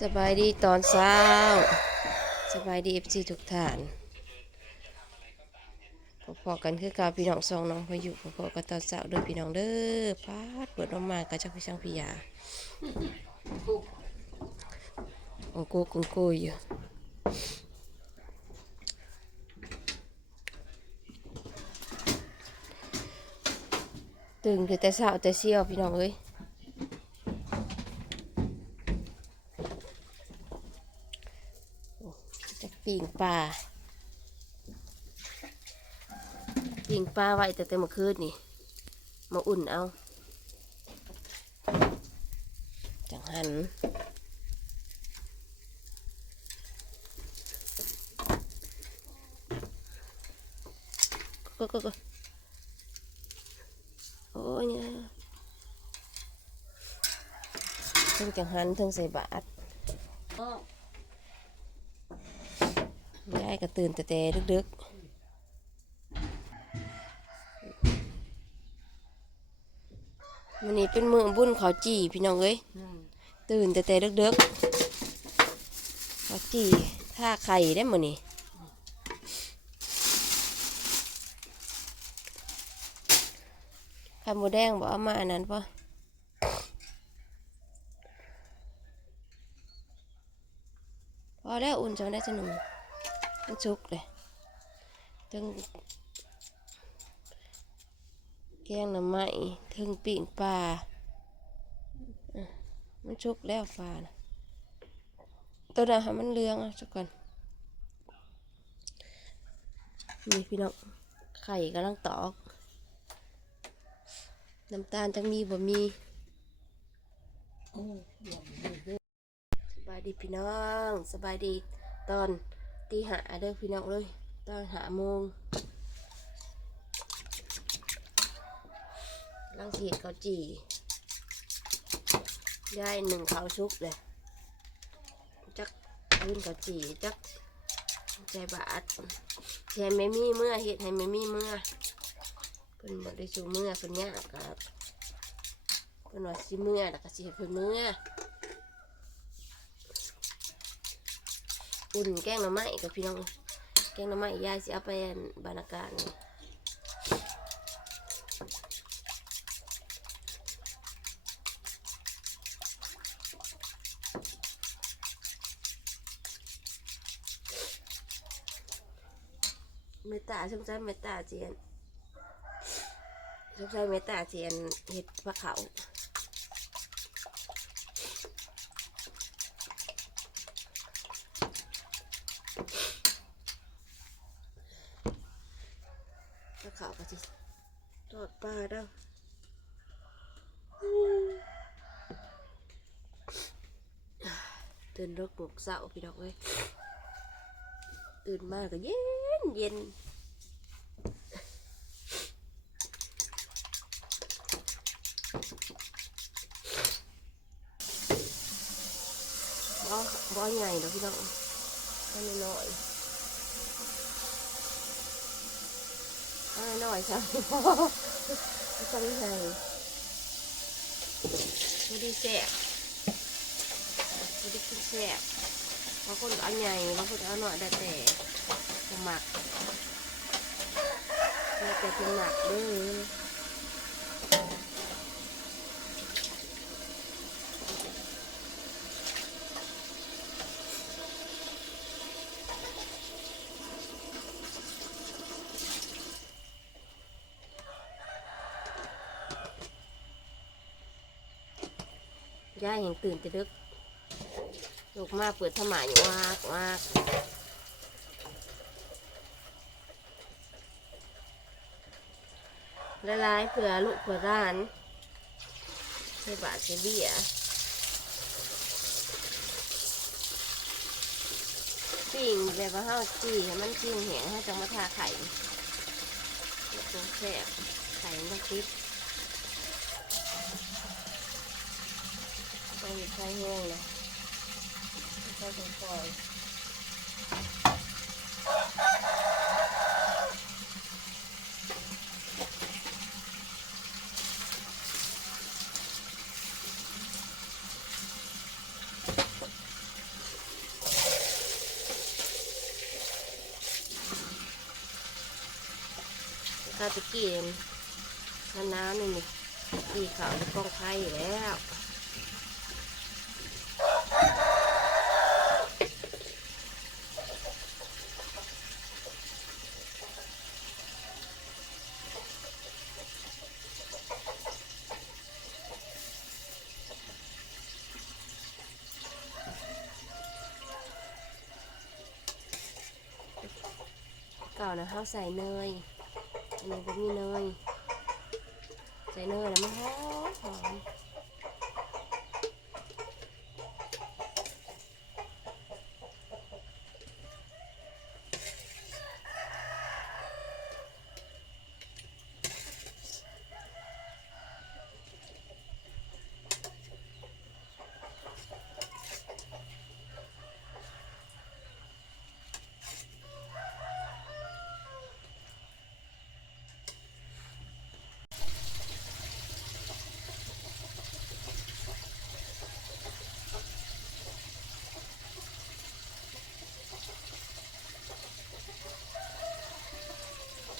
สบายดีตอนเช้าสบายดีFCทุกท่านพอๆกันคือกับพี่น้องสองน้องพายุพอๆกันตอนเช้าเด้อพี่น้องเด้อพาดเปิดออกมาก็จักพี่ช่างพี่ยาโอ้โกกุงโกยอยู่ตื่นคือแต่เช้าแต่เชี่ยวพี่น้องเอ้ยจักปิ่งปลาไว้แต่เมื่อคืนนี่มาอุ่นเอาจังหันก็โอ้ยเนี่ยทั้งจังหันทั้งใส่บาตรยายก็ตื่นแต่ดึกๆวันนี้เป็นมื้อบุญข้าวจี่พี่น้องเอ้ยตื่นแต่ดึกๆข้าวจี่ท่าไข่ได้มื้อนี้ไข่หมูแดงบ่เอามาอันนั้นป่ะพอแล้วอุ่นจังได้จะหนึ่งมันสุกเลยถึงแกงหน่อไม้ถึงปิ่งปลามันสุกแล้วปลานะตัวนั้นมันเลืองสักก่อนมีพี่น้องไข่กำลังตอกน้ำตาลจังมีบ่มีสบายดีพี่น้องสบายดีตอนตีหาเด้อพี่น้องเลยตอน5 โมงลังเสียดข้าวจี่ได้1ข้าวชุกเลยจักยื่นข้าวจี่จักใจบาทใจไม่มีเมื่อเฮ็ดให้ไม่มีเมื่อเพิ่นบ่ได้สู่เมื่อเพิ่นยากครับเพิ่นว่าสิเมื่อแล้วก็สิให้เพิ่นเมื่ออุ่นแกงหน่อไม้กับพี่น้องแกงหน่อไม้ยายสิเอาไปบรรณาการเมตตาสงสัยเมตตาเจียนสงสัยเมตตาเจียนเห็ดพระเขาพระเขาก็สิทอดปลาเด้อตื่นรกหมกเสาพี่ดอกเว้ยตื่นมาก็เย็นบ่ใหญ่เนาะพี่น้องอันน้อยใช่ไม่ต้องใหญ่ไม่ได้แซ่บไม่ได้กินแซ่บบางคนก็เอาใหญ่บางคนก็เอาหน่อยได้แต่หมักแล้วแต่เป็นหมักเด้อย่าเห็นตื่นแต่ดึกลูกมาเปิดธรรมะอยู่วากละลายเผื่อลูกเผื่อร้านใส่บาทใส่เบี้ยปิ้งแบบว่าข้าวจี่ให้มันปิ้งแห้งให้จังมาทาไข่ตัวแซ่บไข่มันต้องติดต้องใช้แห้งเลยใช้ค่อย ข้าวตะกี้น้ำนี่นี่ตีขาวในกล้องไฟแล้วเก่านะข้าวใส่เนยอันนี้ก็มีเนยใส่เนยแล้วมันหอม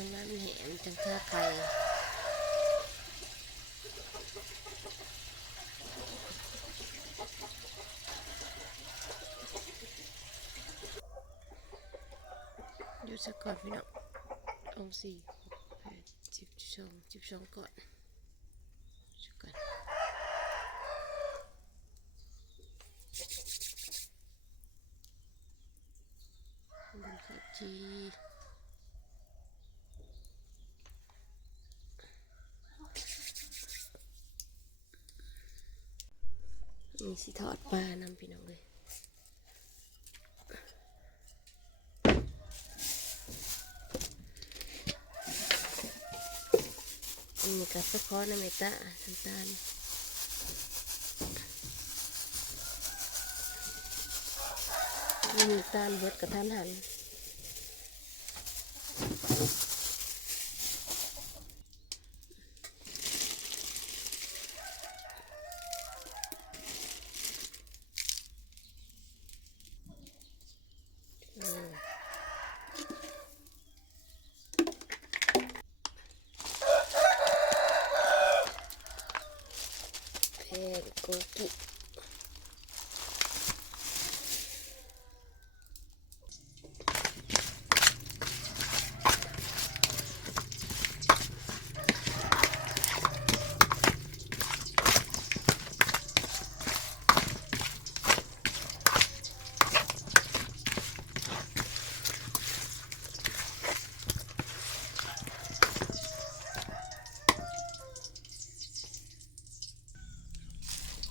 ทั้งน้ำแหมทั้งข้าวไข่ดูสักก่อนพี่น้ององ4 6 8 12ก่อนสักก่อนบนข้าวจีมีสิทอดปลานำพี่น้องเลยมีกระสะคอน้ำเมตาน้ำตาลมีน้ำตาลเบิดกระทันหันโกกิ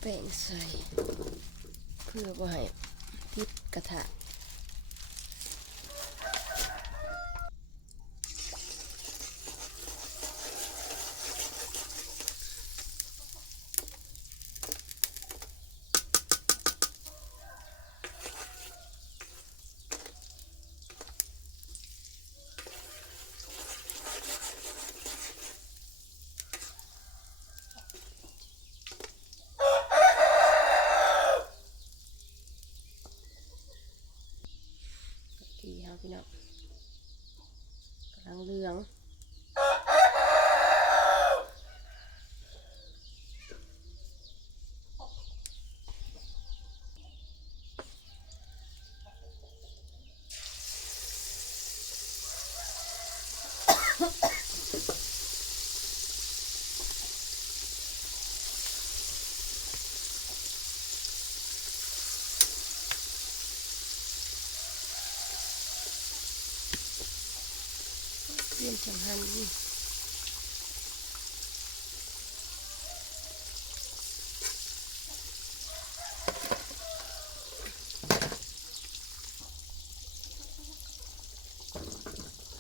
แป้งใส่เพื่อว่าให้พิษกระทะพี่น้องกำลังเหลืองเยี่ยมจังหัน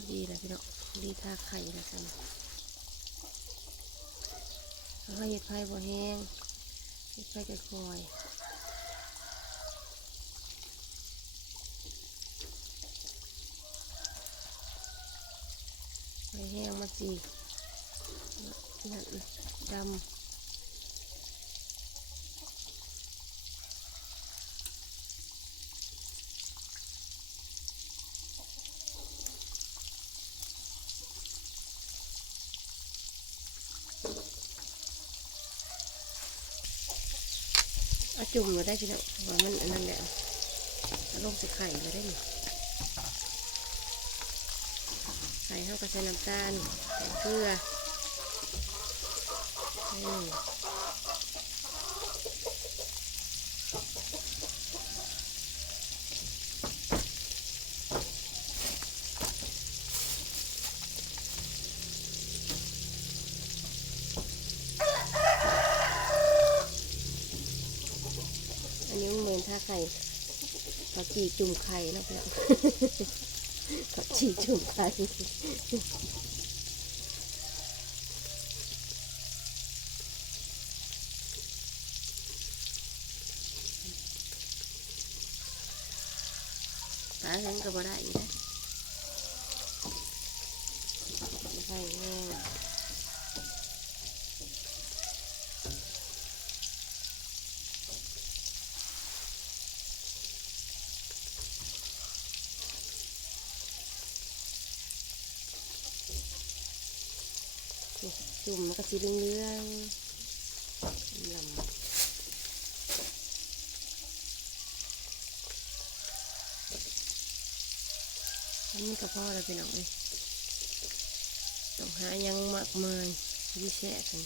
ดีนะพี่น้องดีทาไข่แล้วกันเอาให้เห็ดไผ่บ่แห้งเห็ดไผ่ค่อยๆไผ่แห้งมาจีนั่นดำ จุ่มมาได้พี่น้องว่ามันอันนั้นแหละลงใส่ไข่มาได้หนิไข่เท่ากับใส่น้ำตาลใส่เกลืออันนี้มันเหมือนท่าไข่ข้าวจี่จุ่มไข่แล้วเพื่อนข้าวจี่จุ่มไข่ตาฉันก็บ่ได้อีกนะไม่ใช่แน่จุ่มมันก็สีเหลืองๆลำอันนี้ก็พอแล้วพี่น้องเลยต้องหายังมากมายวิเศษกัน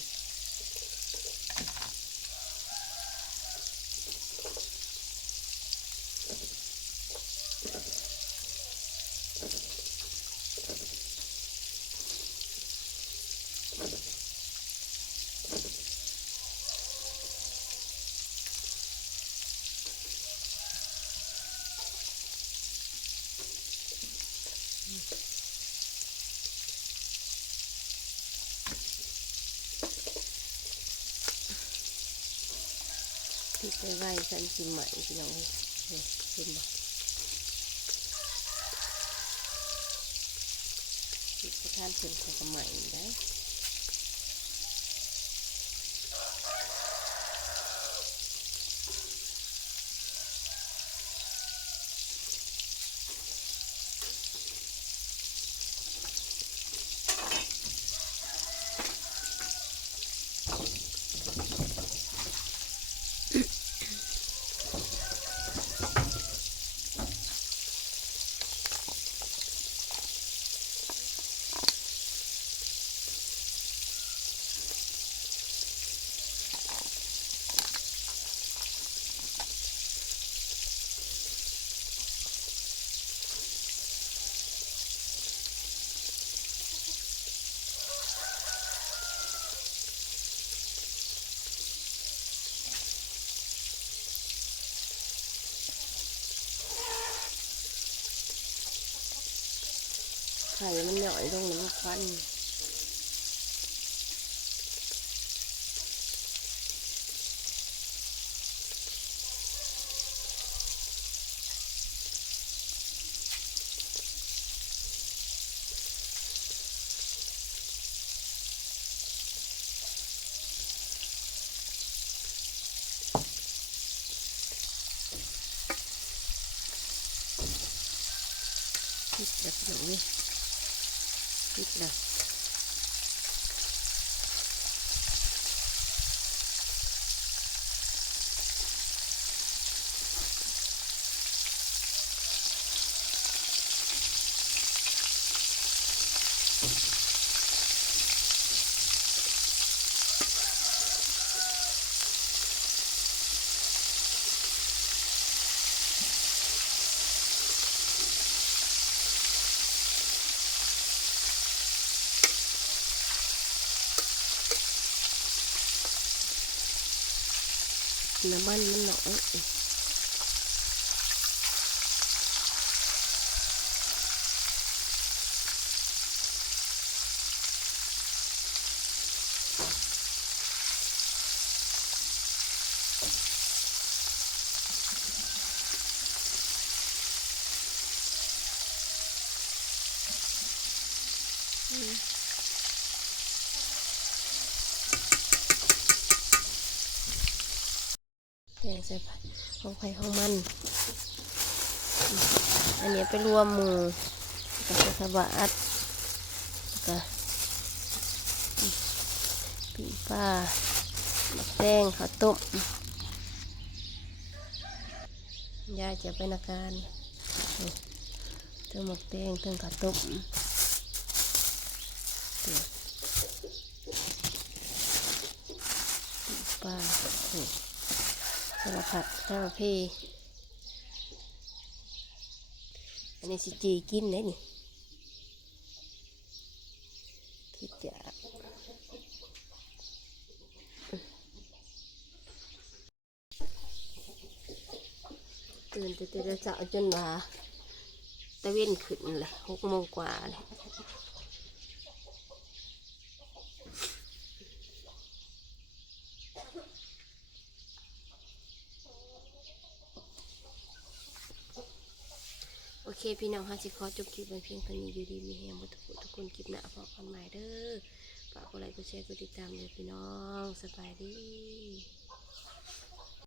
ที่ไปไหว้ฉันกินใหม่พี่น้องเลยกินบ่ที่ประทานเพิ่นของใหม่ได้ไข่มันหน่อยลงแล้วมันควันปิดแล้วพี่น้องนี่ปิดแล้วน้ำมันมันหน่อยแกงใส่ห้องไผ่ห้องมันอันนี้ไปรวมหมูกับสบะอัดกับปีปลาหมักแดงข้าวต้ม ยายจะเป็นอาการเติมหมกแดงเติมข้าวต้มปลาสารพัดสารเพอันนี้สิจีกินได้นี่คิดจะตื่นแต่เช้าจนว่าตะเวนขึ้นเลย6 โมงกว่าเลยโอเคพี่น้องค่ะสิขอจบคลิปไว้เพียงเท่านี้อยู่ดีมีแฮมทุกคนคลิปหน้าพบกันใหม่เด้อฝากกดไลค์กดแชร์กดติดตามเลยพี่น้องสบายดี